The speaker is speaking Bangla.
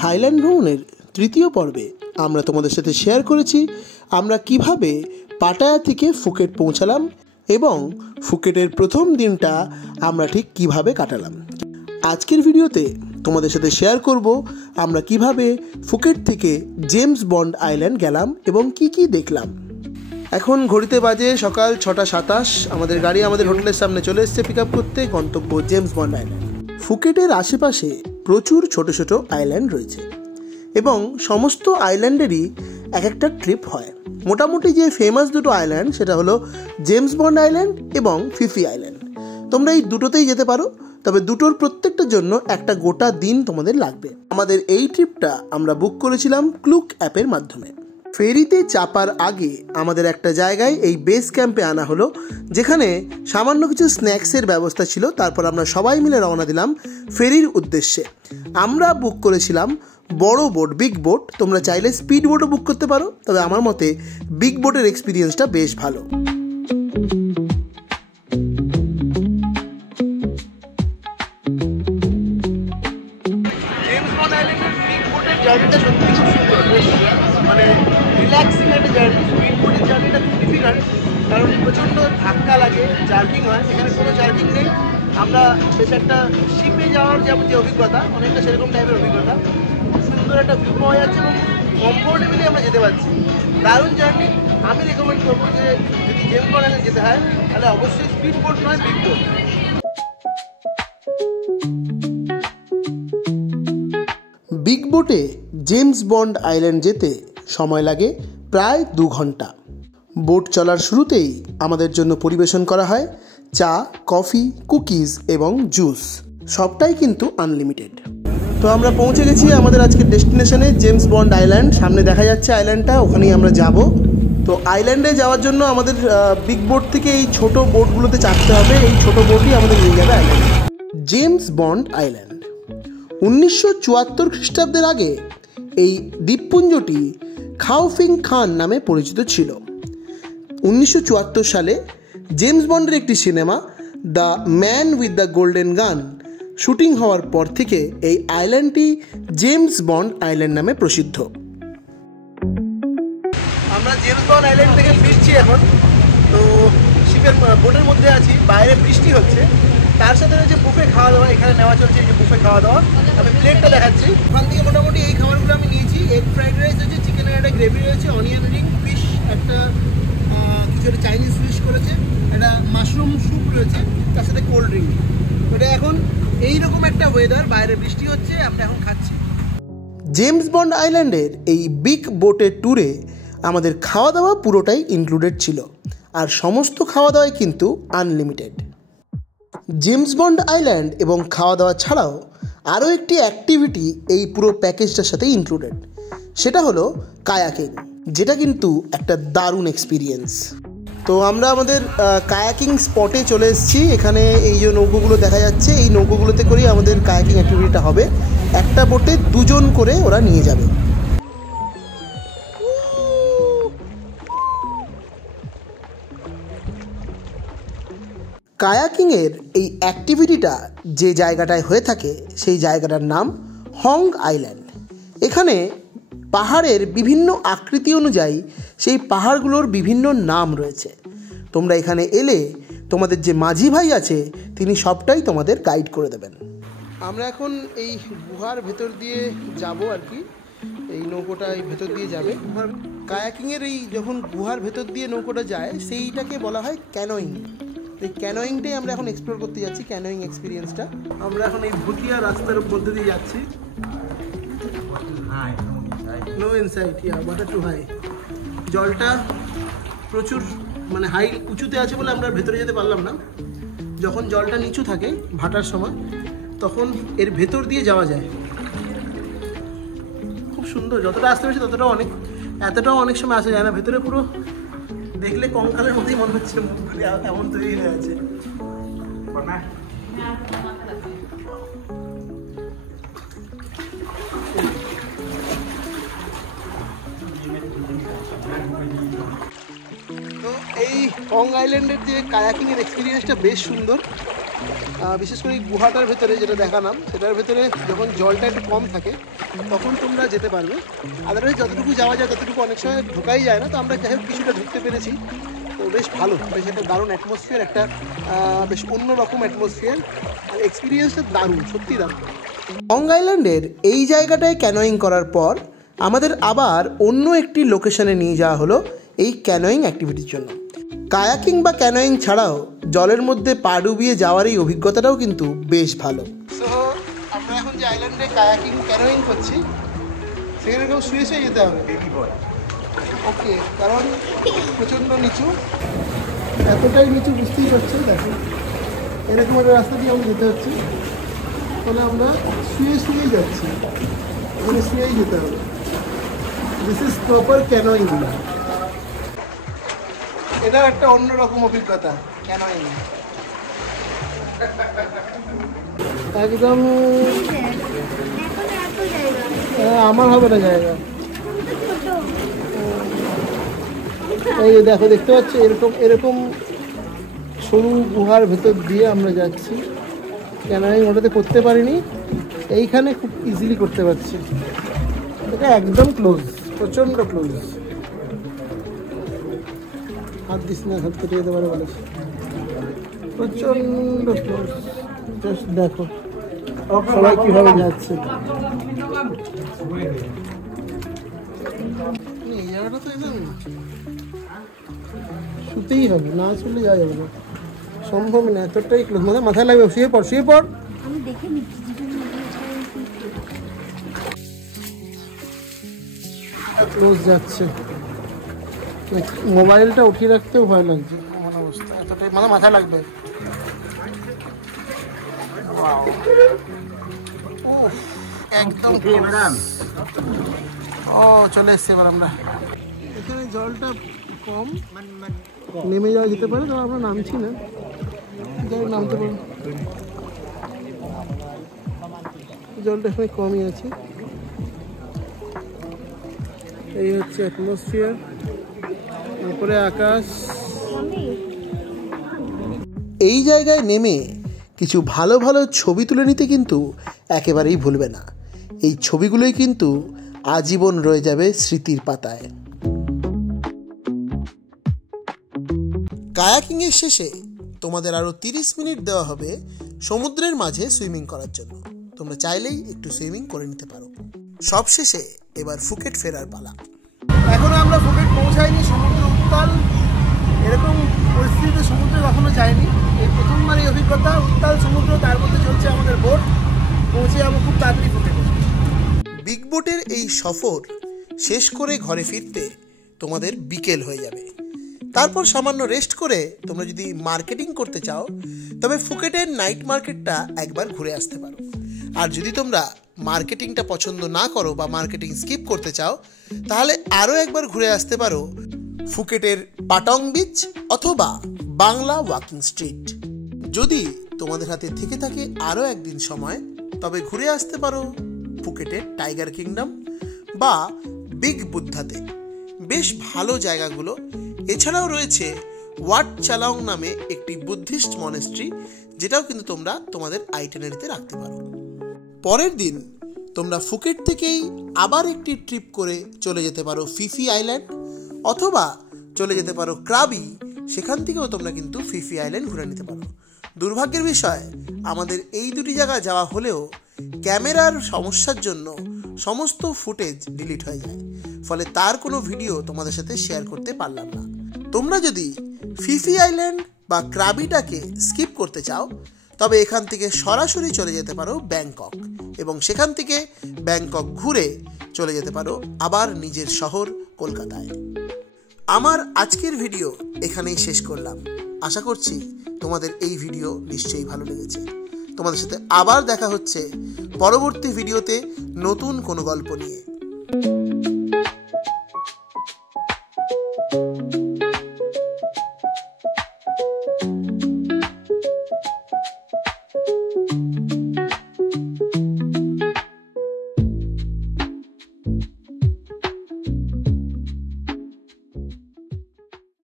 থাইল্যান্ড ভ্রমণের তৃতীয় পর্বে আমরা তোমাদের সাথে শেয়ার করেছি আমরা কিভাবে পাটায়া থেকে ফুকেট পৌঁছালাম এবং ফুকেটের প্রথম দিনটা আমরা ঠিক কিভাবে কাটালাম। আজকের ভিডিওতে তোমাদের সাথে শেয়ার করব আমরা কিভাবে ফুকেট থেকে জেমস বন্ড আইল্যান্ড গেলাম এবং কি কি দেখলাম। এখন ঘড়িতে বাজে সকাল 6:27। আমাদের গাড়ি আমাদের হোটেলের সামনে চলে এসেছে পিক আপ করতে। গন্তব্য জেমস বন্ড আইল্যান্ড। ফুকেটের আশেপাশে প্রচুর ছোট ছোট আইল্যান্ড রয়েছে এবং সমস্ত আইল্যান্ডেরই এক একটা ট্রিপ হয়। মোটামুটি যে ফেমাস দুটো আইল্যান্ড সেটা হলো জেমস বন্ড আইল্যান্ড এবং ফিফি আইল্যান্ড। তোমরা এই দুটোতেই যেতে পারো, তবে দুটোর প্রত্যেকটার জন্য একটা গোটা দিন তোমাদের লাগবে। আমাদের এই ট্রিপটা আমরা বুক করেছিলাম ক্লুক অ্যাপের মাধ্যমে। ফেরিতে চাপার আগে আমাদের একটা জায়গায় এই বেস ক্যাম্পে আনা হলো, যেখানে সামান্য কিছু স্ন্যাক্সের ব্যবস্থা ছিল। তারপর আমরা সবাই মিলে রওনা দিলাম ফেরির উদ্দেশ্যে। আমরা বুক করেছিলাম বড় বোট, বিগ বোট। তোমরা চাইলে স্পিড বোটও বুক করতে পারো, তবে আমার মতে বিগ বোটের এক্সপিরিয়েন্সটা বেশ ভালো। জেমস বন্ড আইল্যান্ডের বিগ বোটের জার্নিটা সত্যি খুব সুন্দর, মানে রিল্যাক্সিং একটা জার্নি। স্পিড বোটের জার্নিটা খুব ডিফিকাল্ট, কারণ প্রচণ্ড ধাক্কা লাগে, জার্কিং হয়। এখানে কোনো জার্কিং নেই। আমরা বেশ একটা শিপে যাওয়ার যেমন যে অভিজ্ঞতা, অনেকটা সেরকম টাইপের অভিজ্ঞতা। খুব সুন্দর একটা ভিউ পাওয়া যাচ্ছে এবং কমফোর্টেবলি আমরা যেতে পারছি। দারুণ জার্নি। আমি রেকমেন্ড করবো যে যদি জেমস বন্ড আইল্যান্ড যেতে হয় তাহলে অবশ্যই স্পিড বোট নয়, বিগ বোট। বিগ বোটে জেমস বন্ড আইল্যান্ড যেতে সময় লাগে প্রায় 2 ঘন্টা। বোট চলার শুরুতেই আমাদের জন্য পরিবেশন করা হয় চা, কফি, কুকিজ এবং জুস। সবটাই কিন্তু আনলিমিটেড। তো আমরা পৌঁছে গেছি আমাদের আজকের ডেস্টিনেশনে, জেমস বন্ড আইল্যান্ড। সামনে দেখা যাচ্ছে আইল্যান্ডটা, ওখানেই আমরা যাব। তো আইল্যান্ডে যাওয়ার জন্য আমাদের বিগ বোট থেকে এই ছোট বোটগুলোতে চাপতে হবে। এই ছোট বোটই আমাদের নিয়ে যাবে আইল্যান্ডে। জেমস বন্ড আইল্যান্ড 1974 খ্রিস্টাব্দের আগে এই দ্বীপপুঞ্জটি খাও ফিং খান নামে পরিচিত ছিল। 1974 সালে জেমস বন্ডের একটি cinema the man with the golden গান শুটিং হওয়ার পর থেকে এই আইল্যান্ডটি জেমস বন্ড আইল্যান্ড নামে প্রসিদ্ধ। আমরা জেমস বন্ড আইল্যান্ড থেকে ফিরছি এখন। তো শিপের বোটের মধ্যে আছি, বাইরে বৃষ্টি হচ্ছে, তার সাথে রয়েছে বুফে খাওয়া দাওয়া। এখানে নেওয়া চলছে এই যে বুফে খাওয়া দাওয়া। আমি প্লেটটা দেখাচ্ছি। ওখান থেকে মোটামুটি এই খাবারগুলো আমি নিয়েছি। এগ ফ্রাইড রাইস রয়েছে, চিকেনের একটা গ্রেভি রয়েছে, অনিয়ন রিং, ফিশ, একটা কিছু একটা চাইনিজ ফিশ করেছে, একটা মাশরুম স্যুপ রয়েছে, তার সাথে কোল্ড ড্রিঙ্ক। ওটা এখন এইরকম একটা ওয়েদার, বাইরে বৃষ্টি হচ্ছে, আমরা এখন খাচ্ছি। জেমস বন্ড আইল্যান্ডের এই বিগ বোটের ট্যুরে আমাদের খাওয়া দাওয়া পুরোটাই ইনক্লুডেড ছিল, আর সমস্ত খাওয়া দাওয়াই কিন্তু আনলিমিটেড। জেমস বন্ড আইল্যান্ড এবং খাওয়া দাওয়া ছাড়াও আরও একটি অ্যাক্টিভিটি এই পুরো প্যাকেজটার সাথে ইনক্লুডেড, সেটা হলো কায়াকিং, যেটা কিন্তু একটা দারুণ এক্সপিরিয়েন্স। তো আমরা আমাদের কায়াকিং স্পটে চলে এসেছি। এখানে এই যে নৌকোগুলো দেখা যাচ্ছে, এই নৌকোগুলোতে করেই আমাদের কায়াকিং অ্যাক্টিভিটিটা হবে। একটা বোটে 2 জন করে ওরা নিয়ে যাবে। কায়াকিংয়ের এই অ্যাক্টিভিটিটা যে জায়গাটায় হয়ে থাকে সেই জায়গাটার নাম হং আইল্যান্ড। এখানে পাহাড়ের বিভিন্ন আকৃতি অনুযায়ী সেই পাহাড়গুলোর বিভিন্ন নাম রয়েছে। তোমরা এখানে এলে তোমাদের যে মাঝি ভাই আছে তিনি সবটাই তোমাদের গাইড করে দেবেন। আমরা এখন এই গুহার ভেতর দিয়ে যাব আর কি। এই নৌকোটা এই ভেতর দিয়ে যাবে। কায়াকিংয়ের এই যখন গুহার ভেতর দিয়ে নৌকোটা যায় সেইটাকে বলা হয় ক্যানোয়িং। এই ক্যানোয়িংটাই আমরা এখন এক্সপ্লোর করতে যাচ্ছি, ক্যানোয়িং এক্সপিরিয়েন্সটা। আমরা এখন এই ভুটিয়া রাস্তার মধ্যে দিয়ে যাচ্ছি। No insight, water too high. জলটা প্রচুর মানে হাই উঁচুতে আছে বলে আমরা ভেতরে যেতে পারলাম না। যখন জলটা নিচু থাকে ভাটার সময় তখন এর ভেতর দিয়ে যাওয়া যায়। খুব সুন্দর, যতটা আসতে পেরেছি ততটাও এতটাও অনেক সময় আসা যায় না। ভেতরে পুরো দেখলে কঙ্কালের মধ্যেই মনে হচ্ছে, মুখগুলি এমন তৈরি হয়ে আছে। তো এই হং আইল্যান্ডের যে কায়াকিংয়ের এক্সপিরিয়েন্সটা বেশ সুন্দর। বিশেষ করে এই গুহাটার ভেতরে যেটা দেখালাম সেটার ভেতরে যখন জলটা একটু কম থাকে তখন তোমরা যেতে পারবে। আদারওয়াইজ যতটুকু যাওয়া যায় ততটুকু অনেক সময় ঢোকাই যায় না, তো আমরা যাই হোক কিছুটা ঢুকতে পেরেছি। তো বেশ ভালো, বেশ একটা দারুণ অ্যাটমসফিয়ার, একটা বেশ অন্যরকম অ্যাটমসফিয়ার, আর এক্সপিরিয়েন্সটা দারুণ, সত্যি দারুণ। লং আইল্যান্ডের এই জায়গাটায় ক্যানোয়িং করার পর আমাদের আবার অন্য একটি লোকেশনে নিয়ে যাওয়া হলো এই ক্যানোয়িং অ্যাক্টিভিটির জন্য। কায়াকিং বা ক্যানোয়িং ছাড়াও জলের মধ্যে পা ডুবিয়ে যাওয়ার এই অভিজ্ঞতাটাও কিন্তু বেশ ভালো। সো আমরা এখন যে আইল্যান্ডে কায়াকিং ক্যানোয়িং করছি সেখানে কেউ শুয়ে শুয়ে যেতে হবে, ওকে, কারণ প্রচণ্ড নিচু, এতটাই নিচু বুঝতেই পারছেন। দেখো এরকম একটা রাস্তা দিয়ে আমরা যেতে হচ্ছে, তাহলে আমরা শুয়ে শুয়েই যাচ্ছি, এখানে শুয়েই যেতে হবে। This is proper canoeing. এটাও একটা অন্যরকম অভিজ্ঞতা ক্যানোয়িং, একদম আমার হবে না জায়গা। এই দেখো, দেখতে পাচ্ছ এরকম এরকম সরু গুহার ভেতর দিয়ে আমরা যাচ্ছি। ক্যানোয়িং ওটাতে করতে পারিনি, এইখানে খুব ইজিলি করতে পারছি। এটা একদম ক্লোজ, প্রচণ্ড ক্লোজ। হাত দিস না, হাত কেটে যেতে পারে বলে, প্রচণ্ড ক্লোজ। জাস্ট দেখো সবাই কীভাবে যাচ্ছে। এই জায়গাটা তো একদম শুতেই হবে, না শুলে যাওয়া যাবে না, সম্ভব না, এতটাই ক্লোজ। মাথায় লাগবে, শুয়ে পড়, শুয়ে পড়। ক্লোজ যাচ্ছে, মোবাইলটা উঠিয়ে রাখতেও ভয় লাগছে এমন অবস্থা, এতটাই মাথায় লাগবে। একদম ও চলে এসছি এবার আমরা। এখানে জলটা কম, নেমে যাওয়া যেতে পারে, তো আমরা নামছি না, যাই নামতে পারি। জলটা এখানে কমই আছে। এই হচ্ছে অ্যাটমসফিয়ার, উপরে আকাশ। এই জায়গায় নেমে কিছু ভালো ভালো ছবি তুলে নিতে কিন্তু একেবারেই ভুলবে না। এই ছবিগুলোই কিন্তু আজীবন রয়ে যাবে স্মৃতির পাতায়। কায়াকিংয়ের শেষে তোমাদের আরও 30 মিনিট দেওয়া হবে সমুদ্রের মাঝে সুইমিং করার জন্য। তোমরা চাইলেই একটু সুইমিং করে নিতে পারো। সবশেষে এবার ফুকেট ফেরার পালা। এখনো আমরা ফুকেট পৌঁছাইনি, সমুদ্র উত্তাল, এরকম পরিস্থিতিতে সমুদ্রে কখনো যায়নি, এই প্রথমবার এই অভিজ্ঞতা। উত্তাল সমুদ্র, তার মধ্যে চলছে আমাদের বোট, পৌঁছে যাবো খুব তাড়াতাড়ি ফুকেটে। বিগ বোটের এই সফর শেষ করে ঘরে ফিরতে তোমাদের বিকেল হয়ে যাবে। তারপর সামান্য রেস্ট করে তোমরা যদি মার্কেটিং করতে চাও তবে ফুকেটের নাইট মার্কেটটা একবার ঘুরে আসতে পারো। আর যদি তোমরা মার্কেটিংটা পছন্দ না করো বা মার্কেটিং স্কিপ করতে চাও তাহলে আরও একবার ঘুরে আসতে পারো ফুকেটের পাটং বিচ অথবা বাংলা ওয়াকিং স্ট্রিট। যদি তোমাদের হাতে থেকে থাকে আরও একদিন সময় তবে ঘুরে আসতে পারো ফুকেটের টাইগার কিংডম বা বিগ বুদ্ধাতে। বেশ ভালো জায়গাগুলো। এছাড়াও রয়েছে ওয়াট চালাং নামে একটি বুদ্ধিস্ট মনেস্ট্রি, যেটাও কিন্তু তোমরা তোমাদের আইটিনারিতে রাখতে পারো। পরের দিন তোমরা ফুকেট থেকেই আবার একটি ট্রিপ করে চলে যেতে পারো ফিফি আইল্যান্ড অথবা চলে যেতে পারো ক্রাবি, সেখান থেকেও তোমরা কিন্তু ফিফি আইল্যান্ড ঘুরে নিতে পারো। দুর্ভাগ্যের বিষয় আমাদের এই দুটি জায়গা যাওয়া হলেও ক্যামেরার সমস্যার জন্য সমস্ত ফুটেজ ডিলিট হয়ে যায়, ফলে তার কোনো ভিডিও তোমাদের সাথে শেয়ার করতে পারলাম না। তোমরা যদি ফিফি আইল্যান্ড বা ক্রাবিটাকে স্কিপ করতে চাও তবে এখান থেকে সরাসরি চলে যেতে পারো ব্যাংকক এবং সেখান থেকে ব্যাংকক ঘুরে চলে যেতে পারো আবার নিজের শহর কলকাতায়। আমার আজকের ভিডিও এখানেই শেষ করলাম। আশা করছি তোমাদের এই ভিডিও নিশ্চয়ই ভালো লেগেছে। তোমাদের সাথে আবার দেখা হচ্ছে পরবর্তী ভিডিওতে নতুন কোনো গল্প নিয়ে।